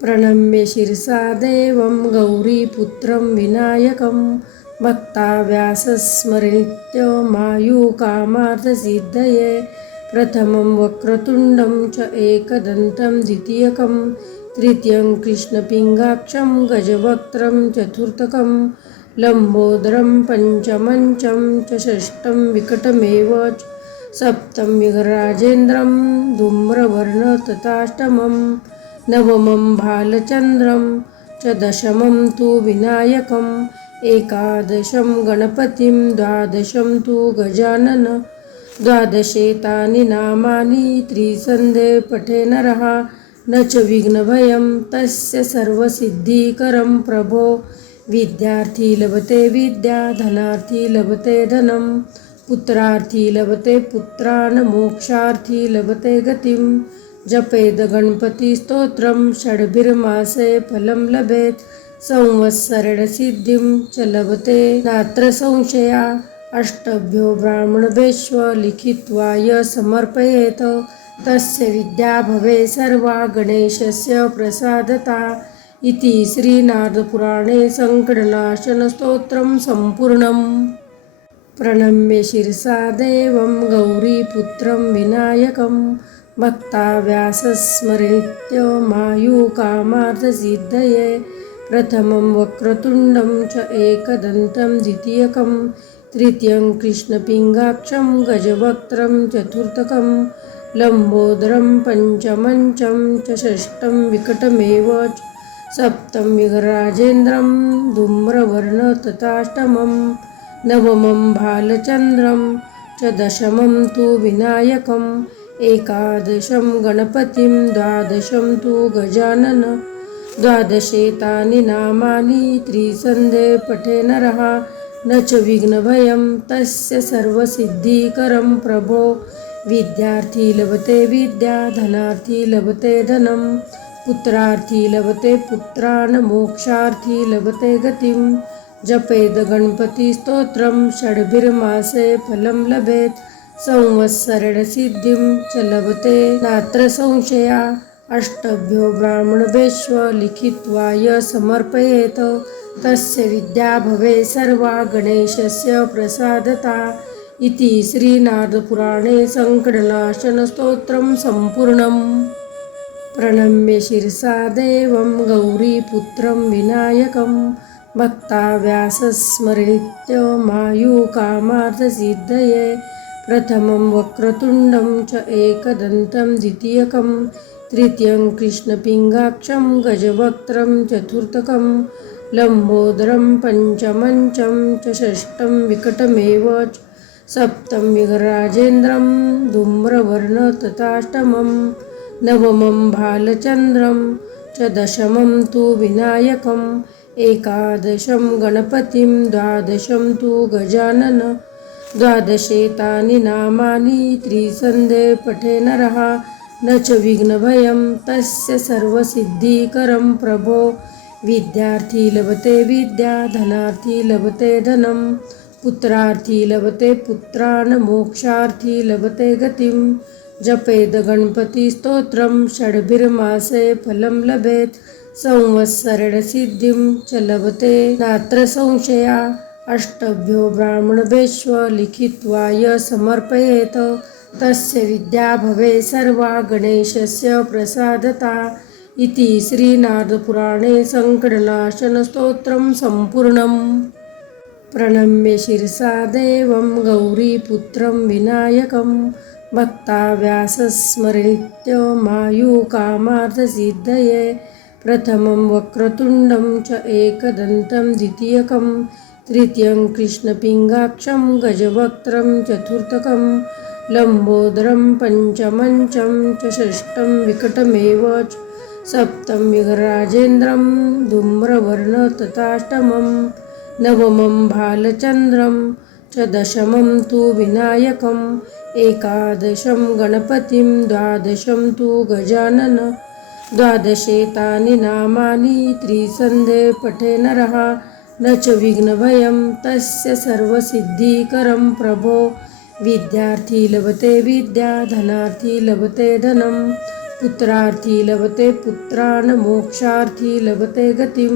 प्रणम्य शिरसा देवं गौरीपुत्रं विनायकं भक्ताव्यासस्मरनित्यमायुकामार्थसिद्धये प्रथमं वक्रतुण्डं च एकदन्तं द्वितीयकं तृतीयं कृष्णपिङ्गाक्षं गजवक्त्रं चतुर्थकं लम्बोदरं पंचमं च षष्ठं विकटमेव च सप्तम विघ्नराजेन्द्रं धूम्रवर्णं तथाष्टमं नवमं भालचन्द्रं च दशमं तु विनायकम् एकादशं गणपतिं द्वादशं तु गजानन द्वादशेतानि नामानि त्रिसन्धे पठे नरः न च विघ्नभयं तस्य सर्वसिद्धिकरं प्रभो विद्यार्थी लभते विद्या धनार्थी लभते धनं पुत्रार्थी लभते पुत्रान् मोक्षार्थी लभते गतिं जपेद गणपतिस्तोत्रं षड्भिर्मासे फलं लभेत् संवत्सरेण सिद्धिं च लभते नात्र संशया अष्टभ्यो ब्राह्मणेभ्यो लिखित्वा य समर्पयेत् तस्य विद्या भवे सर्वा गणेशस्य प्रसादता इति श्रीनारदपुराणे संकटनाशनस्तोत्रं सम्पूर्णम्। प्रणम्य शिरसा देवं गौरीपुत्रं विनायकं भक्ताव्यासस्मरनित्यमायुकामार्थसिद्धये प्रथमं वक्रतुण्डं च एकदन्तं द्वितीयकं तृतीयं कृष्णपिङ्गाक्षं गजवक्त्रं चतुर्थकं लम्बोदरं पंचमं च षष्ठं विकटमेव च सप्तम विघ्नराजेन्द्रं धूम्रवर्णं तथाष्टमं नवमं भालचन्द्रं च दशमं तु विनायकम् एकादशं गणपतिं द्वादशं तु गजानन द्वादशेतानि नामानि त्रिसन्धे पठे नरः न च विघ्नभयं तस्य सर्वसिद्धिकरं प्रभो विद्यार्थी लभते विद्या धनार्थी लभते धनं पुत्रार्थी लभते पुत्रान् मोक्षार्थी लभते गतिं जपेद गणपतिस्तोत्रं षड्भिर्मासे फलं लभेत् संवत्सरेण सिद्धिं च लभते नात्र संशया अष्टभ्यो ब्राह्मणेभ्यो लिखित्वा य समर्पयेत् तस्य विद्या भवे सर्वा गणेशस्य प्रसादता इति श्रीनारदपुराणे संकटनाशनस्तोत्रं सम्पूर्णम्। प्रणम्य शिरसा देवं गौरीपुत्रं विनायकं भक्ताव्यासस्मरनित्यमायुकामार्थसिद्धये प्रथमं वक्रतुण्डं च एकदन्तं द्वितीयकं तृतीयं कृष्णपिङ्गाक्षं गजवक्त्रं चतुर्थकं लम्बोदरं पंचमं च षष्ठं विकटमेव च सप्तम विघ्नराजेन्द्रं धूम्रवर्णं तथाष्टमं नवमं भालचन्द्रं च दशमं तु विनायकम् एकादशं गणपतिं द्वादशं तु गजानन द्वादशेतानि नामानि त्रिसन्धे पठे नरः न च विघ्नभयं तस्य सर्वसिद्धिकरं प्रभो विद्यार्थी लभते विद्या धनार्थी लभते धनं पुत्रार्थी लभते पुत्रान् मोक्षार्थी लभते गतिं जपेद गणपतिस्तोत्रं षड्भिर्मासे फलं लभेत् संवत्सरेण सिद्धिं च लभते नात्र संशया अष्टभ्यो ब्राह्मणेभ्यो लिखित्वा य समर्पयेत् तस्य विद्या भवे सर्वा गणेशस्य प्रसादता इति श्रीनारदपुराणे संकटनाशनस्तोत्रं सम्पूर्णम्। प्रणम्य शिरसा देवं गौरीपुत्रं विनायकं भक्ताव्यासस्मरनित्यमायुकामार्थसिद्धये प्रथमं वक्रतुण्डं च एकदन्तं द्वितीयकं तृतीयं कृष्णपिङ्गाक्षं गजवक्त्रं चतुर्थकं लम्बोदरं पंचमं च षष्ठं विकटमेव च सप्तम विघ्नराजेन्द्रं धूम्रवर्णं तथाष्टमं नवमं भालचन्द्रं च दशमं तु विनायकम् एकादशं गणपतिं द्वादशं तु गजानन द्वादशेतानि नामानि त्रिसन्धे पठे नरः न च विघ्नभयं तस्य सर्वसिद्धिकरं प्रभो विद्यार्थी लभते विद्या धनार्थी लभते धनं पुत्रार्थी लभते पुत्रान् मोक्षार्थी लभते गतिं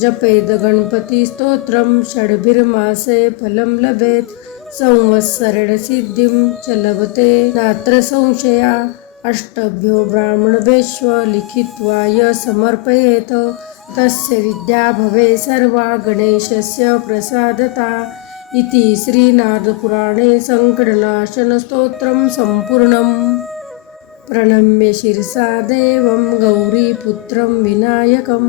जपेद गणपतिस्तोत्रं षड्भिर्मासे फलं लभेत् संवत्सरेण सिद्धिं च लभते नात्र संशया अष्टभ्यो ब्राह्मणभ्यश्व लिखित्वा य समर्पयेत् तस्य विद्या भवे सर्वा गणेशस्य प्रसादता इति श्रीनारदपुराणे सङ्कटनाशनस्तोत्रं सम्पूर्णम्। प्रणम्य शिरसा देवं गौरीपुत्रं विनायकं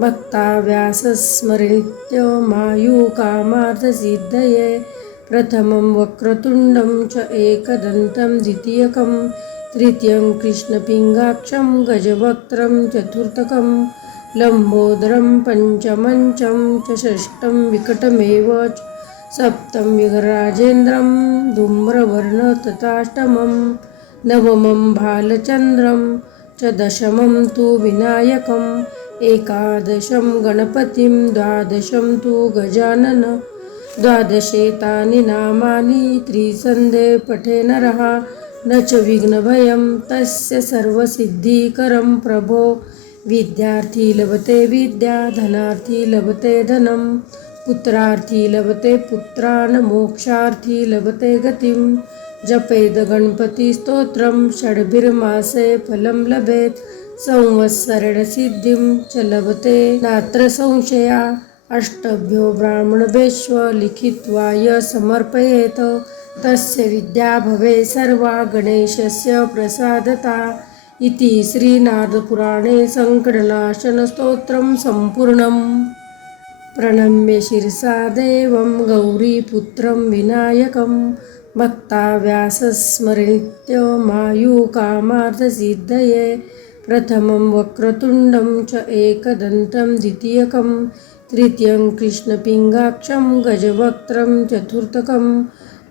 भक्ताव्यासस्मरनित्यमायुकामार्थसिद्धये प्रथमं वक्रतुण्डं च एकदन्तं द्वितीयकं तृतीयं कृष्णपिङ्गाक्षं गजवक्त्रं चतुर्थकं लम्बोदरं पञ्चमञ्चं च षष्ठं विकटमेव च सप्तं विघ्नराजेन्द्रं धूम्रवर्णं तथाष्टमं नवमं भालचन्द्रं च दशमं तु विनायकम् एकादशं गणपतिं द्वादशं तु गजानन द्वादशेतानि नामानि त्रिसन्धे पठे नरः न च विघ्नभयं तस्य सर्वसिद्धिकरं प्रभो विद्यार्थी लभते विद्या धनार्थी लभते धनं पुत्रार्थी लभते पुत्रान् मोक्षार्थी लभते गतिं जपेद गणपतिस्तोत्रं षड्भिर्मासे फलं लभेत् संवत्सरेण सिद्धिं च लभते नात्र संशया अष्टभ्यो ब्राह्मणभ्यश्व लिखित्वा य समर्पयेत् तस्य विद्या भवे सर्वा गणेशस्य प्रसादता इति श्रीनारदपुराणे सङ्कटनाशनस्तोत्रं सम्पूर्णम्। प्रणम्य शिरसा देवं गौरीपुत्रं विनायकं भक्ताव्यासस्मरनित्यमायुकामार्थसिद्धये प्रथमं वक्रतुण्डं च एकदन्तं द्वितीयकं तृतीयं कृष्णपिङ्गाक्षं गजवक्त्रं चतुर्थकं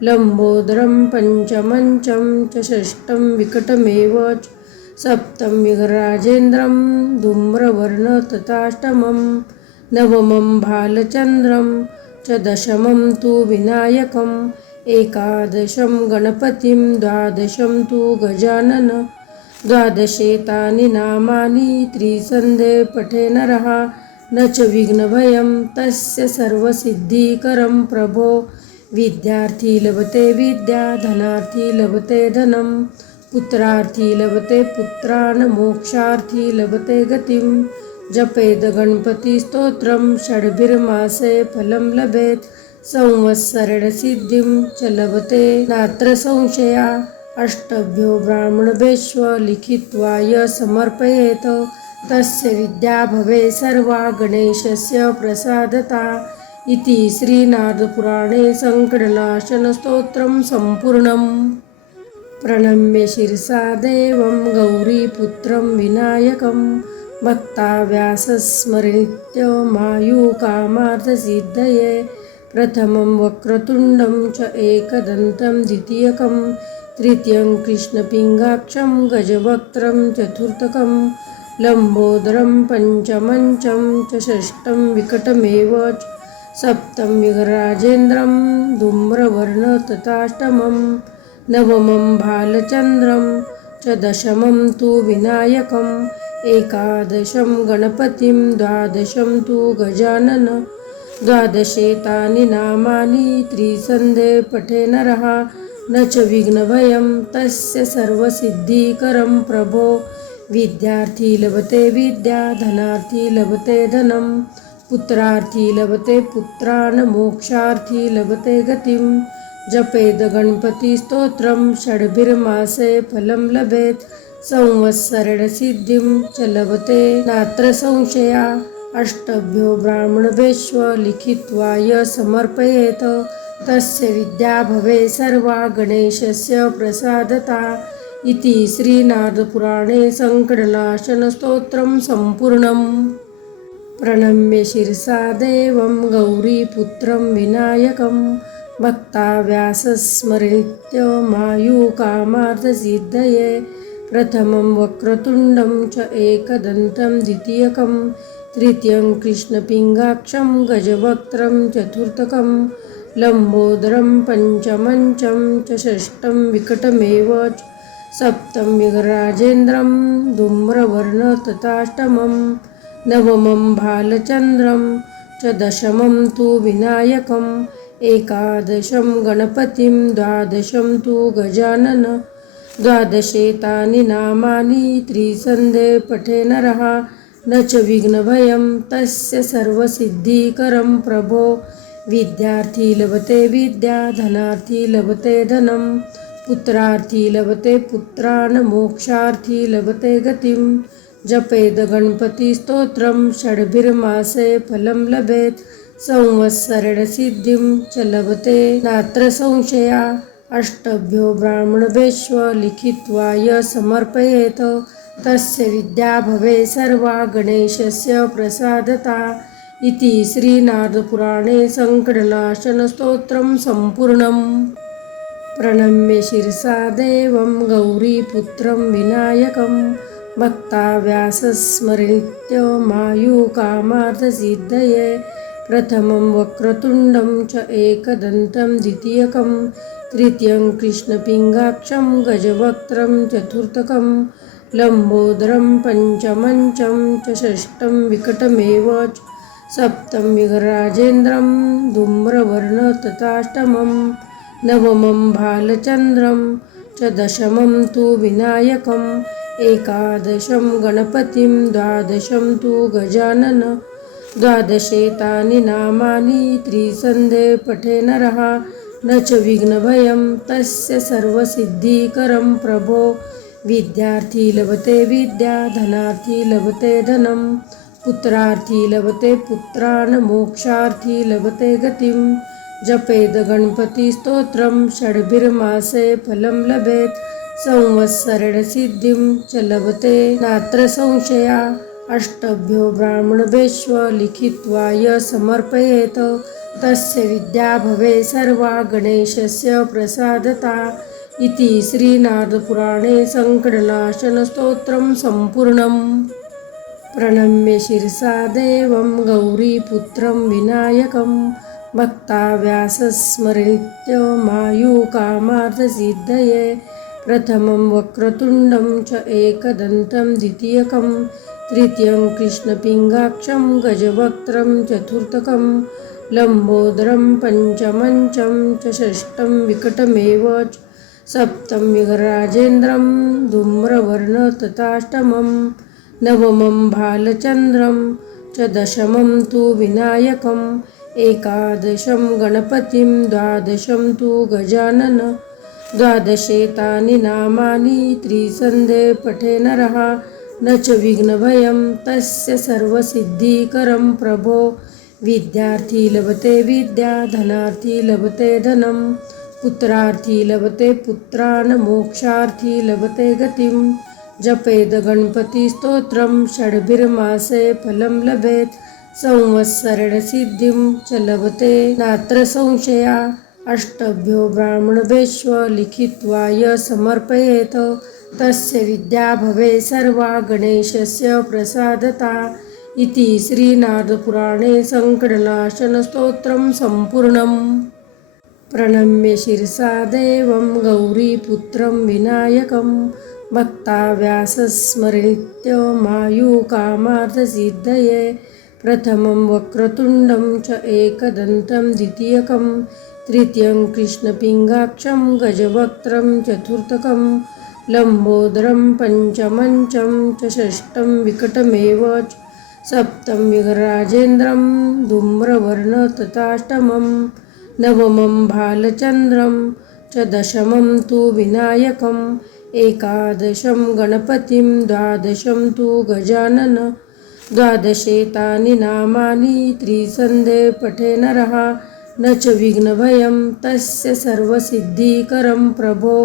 लम्बोदरं पञ्चमञ्चं च षष्ठं विकटमेव च सप्तं विघ्नराजेन्द्रं धूम्रवर्णं तथाष्टमं नवमं भालचन्द्रं च दशमं तु विनायकम् एकादशं गणपतिं द्वादशं तु गजानन द्वादशेतानि नामानि त्रिसन्धे पठे नरः न च विघ्नभयं तस्य सर्वसिद्धिकरं प्रभो विद्यार्थी लभते विद्या धनार्थी लभते धनं पुत्रार्थी लभते पुत्रान् मोक्षार्थी लभते गतिं जपेद गणपतिस्तोत्रं षड्भिर्मासे फलं लभेत् संवत्सरेण सिद्धिं च लभते नात्र संशया अष्टभ्यो ब्राह्मणभ्यश्व लिखित्वा य समर्पयेत् तस्य विद्या भवे सर्वा गणेशस्य प्रसादता इति श्रीनारदपुराणे सङ्कटनाशनस्तोत्रं सम्पूर्णम्। प्रणम्य शिरसा देवं गौरीपुत्रं विनायकं भक्ताव्यासस्मरनित्यमायुकामार्थसिद्धये प्रथमं वक्रतुण्डं च एकदन्तं द्वितीयकं तृतीयं कृष्णपिङ्गाक्षं गजवक्त्रं चतुर्थकं लम्बोदरं पञ्चमञ्चं च षष्ठं विकटमेव च सप्तं विघ्नराजेन्द्रं धूम्रवर्णं तथाष्टमं नवमं भालचन्द्रं च दशमं तु विनायकम् एकादशं गणपतिं द्वादशं तु गजानन द्वादशेतानि नामानि त्रिसन्धे पठे नरः न च विघ्नभयं तस्य सर्वसिद्धिकरं प्रभो विद्यार्थी लभते विद्या धनार्थी लभते धनं पुत्रार्थी लभते पुत्रान् मोक्षार्थी लभते गतिं जपेद गणपतिस्तोत्रं षड्भिर्मासे फलं लभेत् संवत्सरेण सिद्धिं च लभते नात्र संशया अष्टभ्यो ब्राह्मणभ्यश्व लिखित्वा य समर्पयेत् तस्य विद्या भवे सर्वा गणेशस्य प्रसादता इति श्रीनारदपुराणे सङ्कटनाशनस्तोत्रं सम्पूर्णम्। प्रणम्य शिरसा देवं गौरीपुत्रं विनायकं भक्ताव्यासस्मरनित्यमायुकामार्थसिद्धये प्रथमं वक्रतुण्डं च एकदन्तं द्वितीयकं तृतीयं कृष्णपिङ्गाक्षं गजवक्त्रं चतुर्थकं लम्बोदरं पञ्चमञ्चं च षष्ठं विकटमेव च सप्तं विघ्नराजेन्द्रं धूम्रवर्णतताष्टमं नवमं भालचन्द्रं च दशमं तु विनायकम् एकादशं गणपतिं द्वादशं तु गजानन द्वादशेतानि नामानि त्रिसन्धे पठे नरः न च विघ्नभयं तस्य सर्वसिद्धिकरं प्रभो विद्यार्थी लभते विद्या धनार्थी लभते धनं पुत्रार्थी लभते पुत्रान् मोक्षार्थी लभते गतिं जपेद गणपतिस्तोत्रं षड्भिर्मासे फलं लभेत् संवत्सरेण सिद्धिं च लभते नात्र संशया अष्टभ्यो ब्राह्मणभ्यश्व लिखित्वा य समर्पयेत् तस्य विद्या भवे सर्वा गणेशस्य प्रसादता इति श्रीनारदपुराणे सङ्कटनाशनस्तोत्रं सम्पूर्णम्। प्रणम्य शिरसा देवं गौरीपुत्रं विनायकं भक्ताव्यासस्मरनित्यमायुकामार्थसिद्धये प्रथमं वक्रतुण्डं च एकदन्तं द्वितीयकं तृतीयं कृष्णपिङ्गाक्षं गजवक्त्रं चतुर्थकं लम्बोदरं पञ्चमञ्चं च षष्ठं विकटमेव च सप्तं विघ्नराजेन्द्रं धूम्रवर्णतताष्टमं नवमं भालचन्द्रं च दशमं तु विनायकम् एकादशं गणपतिं द्वादशं तु गजानन द्वादशेतानि नामानि त्रिसन्धे पठे नरः न च विघ्नभयं तस्य सर्वसिद्धिकरं प्रभो विद्यार्थी लभते विद्या धनार्थी लभते धनं पुत्रार्थी लभते पुत्रान् मोक्षार्थी लभते गतिं जपेद गणपतिस्तोत्रं षड्भिर्मासे फलं लभेत् संवत्सरेण सिद्धिं च लभते नात्र संशया अष्टभ्यो ब्राह्मणभ्यश्व लिखित्वा य समर्पयेत् तस्य विद्या भवे सर्वा गणेशस्य प्रसादता इति श्रीनारदपुराणे सङ्कटनाशनस्तोत्रं सम्पूर्णम्। प्रणम्य शिरसा देवं गौरीपुत्रं विनायकं भक्ताव्यासस्मरनित्यमायुकामार्थसिद्धये प्रथमं वक्रतुण्डं च एकदन्तं द्वितीयकं तृतीयं कृष्णपिङ्गाक्षं गजवक्त्रं चतुर्थकं लम्बोदरं पञ्चमञ्चं च षष्ठं विकटमेव च सप्तं विघ्नराजेन्द्रं धूम्रवर्णतताष्टमं नवमं भालचन्द्रं च दशमं तु विनायकम् एकादशं गणपतिं द्वादशं तु गजानन द्वादशेतानि नामानि त्रिसन्धे पठे नरः न च विघ्नभयं तस्य सर्वसिद्धिकरं प्रभो विद्यार्थी लभते विद्या धनार्थी लभते धनं पुत्रार्थी लभते पुत्रान् मोक्षार्थी लभते गतिं जपेद गणपतिस्तोत्रं षड्भिर्मासे फलं लभेत् संवत्सरेण सिद्धिं च लभते नात्र संशया अष्टभ्यो ब्राह्मणभ्यश्व लिखित्वा य समर्पयेत् तस्य विद्या भवे सर्वा गणेशस्य प्रसादता इति श्रीनारदपुराणे सङ्कटनाशनस्तोत्रं सम्पूर्णम्। प्रणम्य शिरसा देवं गौरीपुत्रं विनायकं भक्ताव्यासस्मरनित्यमायुकामार्थसिद्धये प्रथमं वक्रतुण्डं च एकदन्तं द्वितीयकं तृतीयं कृष्णपिङ्गाक्षं गजवक्त्रं चतुर्थकं लम्बोदरं पञ्चमञ्चं च षष्ठं विकटमेव च सप्तं विघ्नराजेन्द्रं धूम्रवर्णतताष्टमं नवमं भालचन्द्रं च दशमं तु विनायकम् एकादशं गणपतिं द्वादशं तु गजानन द्वादशेतानि नामानि त्रिसन्धे पठे नरः न च विघ्नभयं तस्य सर्वसिद्धिकरं प्रभो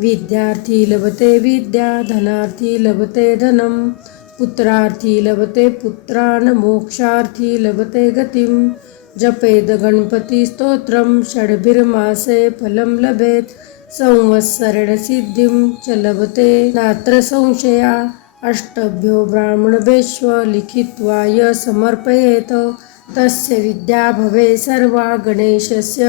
विद्यार्थी लभते विद्या धनार्थी लभते धनं पुत्रार्थी लभते पुत्रान् मोक्षार्थी लभते गतिं जपेद गणपतिस्तोत्रं षड्भिर्मासे फलं लभेत् संवत्सरेण सिद्धिं च लभते नात्र संशया अष्टभ्यो ब्राह्मणभ्यश्व लिखित्वा य समर्पयेत् तस्य विद्या भवे सर्वा गणेशस्य